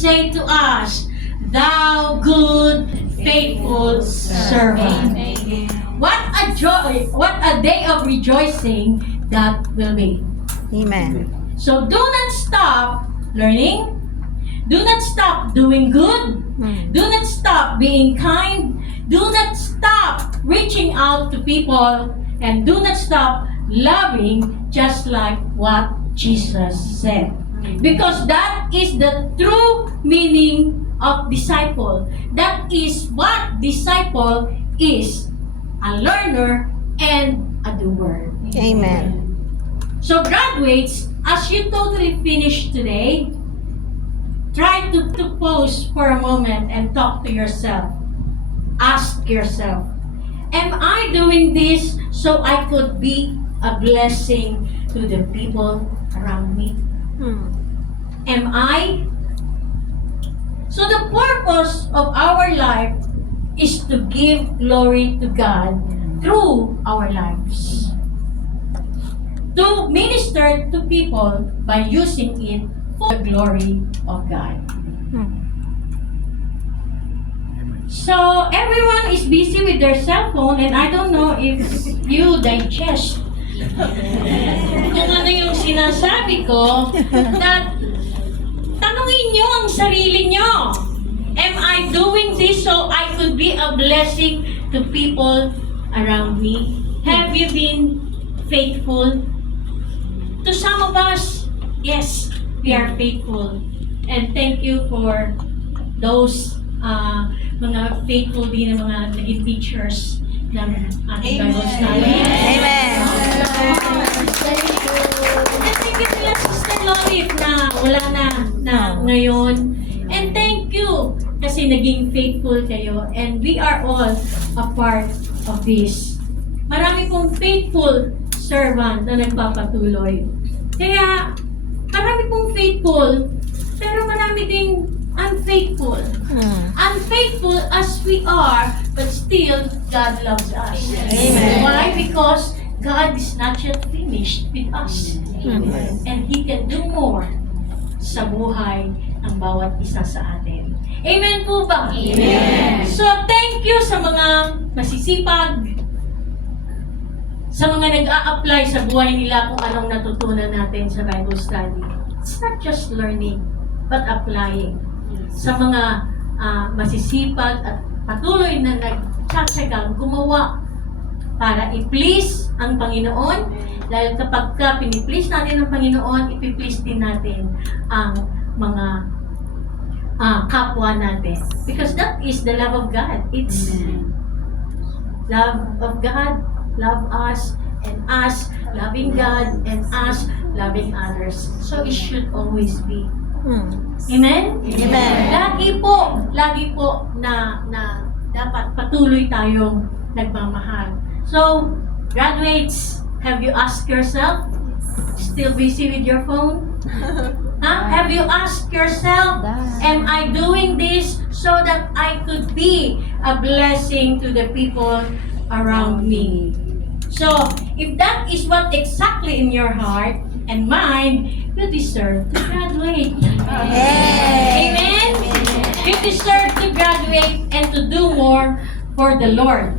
say to us, "Thou good, faithful servant." What a joy, what a day of rejoicing that will be. Amen. So do not stop learning. Do not stop doing good. Do not stop being kind. Do not stop reaching out to people. And do not stop loving just like what Jesus said. Because that is the true meaning of disciple. That is what disciple is. A learner and a doer. Amen. So graduates, as you totally finish today, try to pause for a moment and talk to yourself. Ask yourself, am I doing this so I could be a blessing to the people around me? Am I? So the purpose of our life is to give glory to God through our lives. To minister to people by using it for the glory of God. So everyone is busy with their cell phone, and I don't know if you digest kung ano yung sinasabi ko, that tanungin nyo ang sarili nyo. Am I doing this so I could be a blessing to people around me? Have you been faithful? To some of us, yes, we are faithful. And thank you for those mga faithful din na mga naging teachers ng ating Bible study. Amen. And thank you to Sister Lolith na wala na ngayon. And thank you kasi naging faithful kayo. And we are all a part of this. Marami pong faithful servant na nagpapatuloy. Kaya marami pong faithful, pero marami ding unfaithful. Unfaithful as we are, but still God loves us. Amen. Why? Because God is not yet finished with us. And He can do more sa buhay ng bawat isa sa atin. Amen po ba? Amen. So, thank you sa mga masisipag, sa mga nag-a-apply sa buhay nila kung anong natutunan natin sa Bible study. It's not just learning, but applying. Sa mga masisipag at patuloy na nagtsatsagang gumawa para i-please ang Panginoon. Dahil kapag piniplease natin ang Panginoon, ipiplease din natin ang mga kapwa natin. Because that is the love of God. It's love of God, love us, and us loving God, and us loving others. So it should always be. Amen? Amen. Lagi po na dapat patuloy tayong nagmamahal. So, graduates, have you asked yourself? Still busy with your phone? Have you asked yourself, am I doing this so that I could be a blessing to the people around me? So, if that is what exactly in your heart and mind, you deserve to graduate. Amen? You deserve to graduate and to do more for the Lord.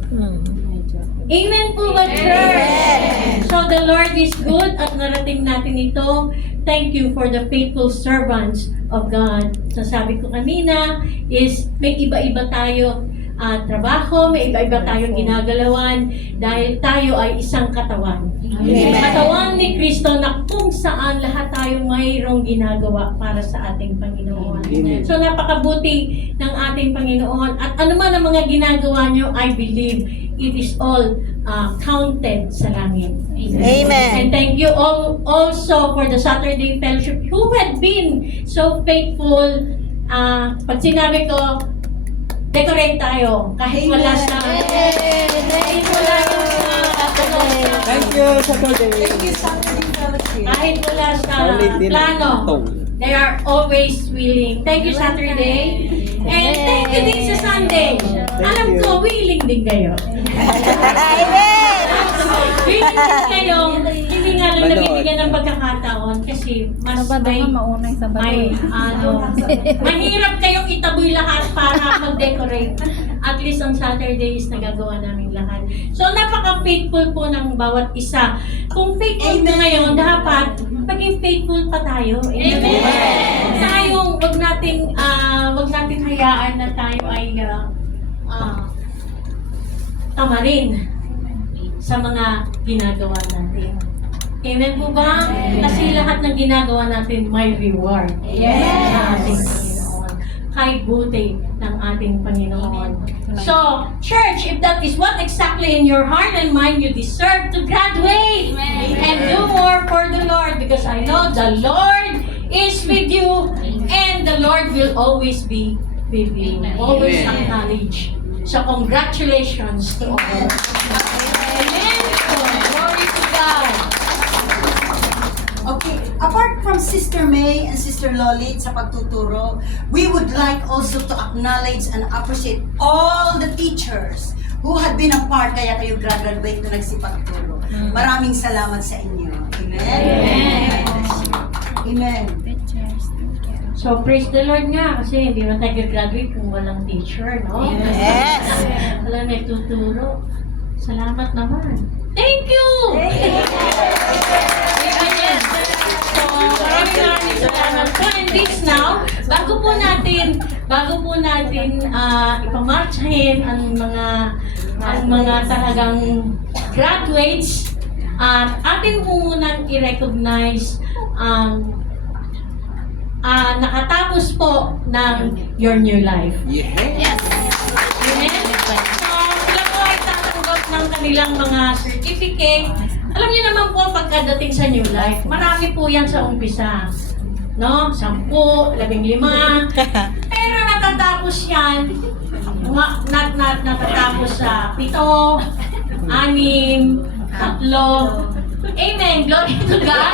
Amen po ba, church? So the Lord is good at narating natin ito. Thank you for the faithful servants of God. Sasabi ko kanina is may iba-iba tayo trabaho, may iba-iba tayong ginagalawan dahil tayo ay isang katawan. Amen. Katawan ni Kristo na kung saan lahat tayo mayroong ginagawa para sa ating Panginoon. Amen. So napakabuti ng ating Panginoon at ano man ang mga ginagawa nyo, I believe it is all counted sa langit. Amen. And thank you all also for the Saturday Fellowship who had been so faithful. Pag sinabi ko, decorate tayo kahit wala sa kahit wala sa Thank you, Saturday. kahit wala sa plano. They are always willing. Thank you, Saturday. And thank you din sa Sunday. Alam ko, willing din kayo. Amen. Willing din kayo. Hindi nga lang Manood. nabibigyan ng pagkakataon kasi mas may, maunay sa may mahirap kayong itaboy lahat para mag-decorate. At least on Saturdays nagagawa namin lahat. So napaka-faithful po ng bawat isa. Kung faithful ka ngayon, dapat maging faithful pa tayo. Amen. Tayong wag nating hayaan na tayo ay tamarin sa mga ginagawa natin. Amen po ba? Kasi lahat ng ginagawa natin may reward sa ating Panginoon. Kahit buti ng ating Panginoon. So, church, if that is what exactly in your heart and mind, you deserve to graduate and do more for the Lord, because I know the Lord is with you and the Lord will always be with you. Always acknowledge. So, congratulations to all. Amen. So, glory to God. Okay, apart from Sister May and Sister Lolit sa pagtuturo, we would like also to acknowledge and appreciate all the teachers who had been a part kaya kayo graduate na nagsipagturo. Maraming salamat sa inyo. Amen. Amen. So, praise the Lord nga kasi hindi na tayo graduate kung walang teacher, no? Yes. Wala may tuturo. Salamat naman. Thank you! Amen. So, maraming salamat po. And this now, bago po natin ipamarchahin ang mga talagang graduates, at atin po munang i-recognize ang nakatapos po ng Your New Life. Yes. Amen? So, sila po ay tatanggap ng kanilang mga certificate. Alam niyo naman po, pagkadating sa New Life, marami po yan sa umpisa. No? 10, 15. Pero natatapos yan, natatapos sa 7, 6, 3. Amen. Glory to God.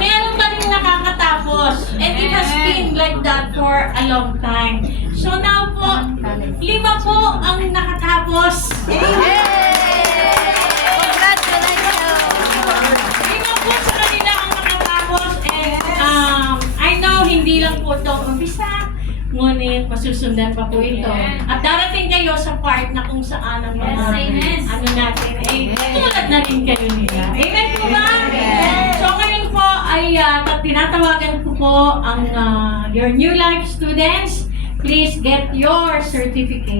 Meron pa rin nakakatapos. And it has been like that for a long time. So now po, 5 po ang nakatapos. Lima po sa kanila ang nakatapos. And I know hindi lang po ito ang umpisa. Ngunit masusundan pa po ito. At darating kayo sa part na kung saan ang mga ano natin, tulad na rin kayo nila. Amen po ba? So ngayon po ay tinatawagan ko po ang Your New Life students. Please get your certificate.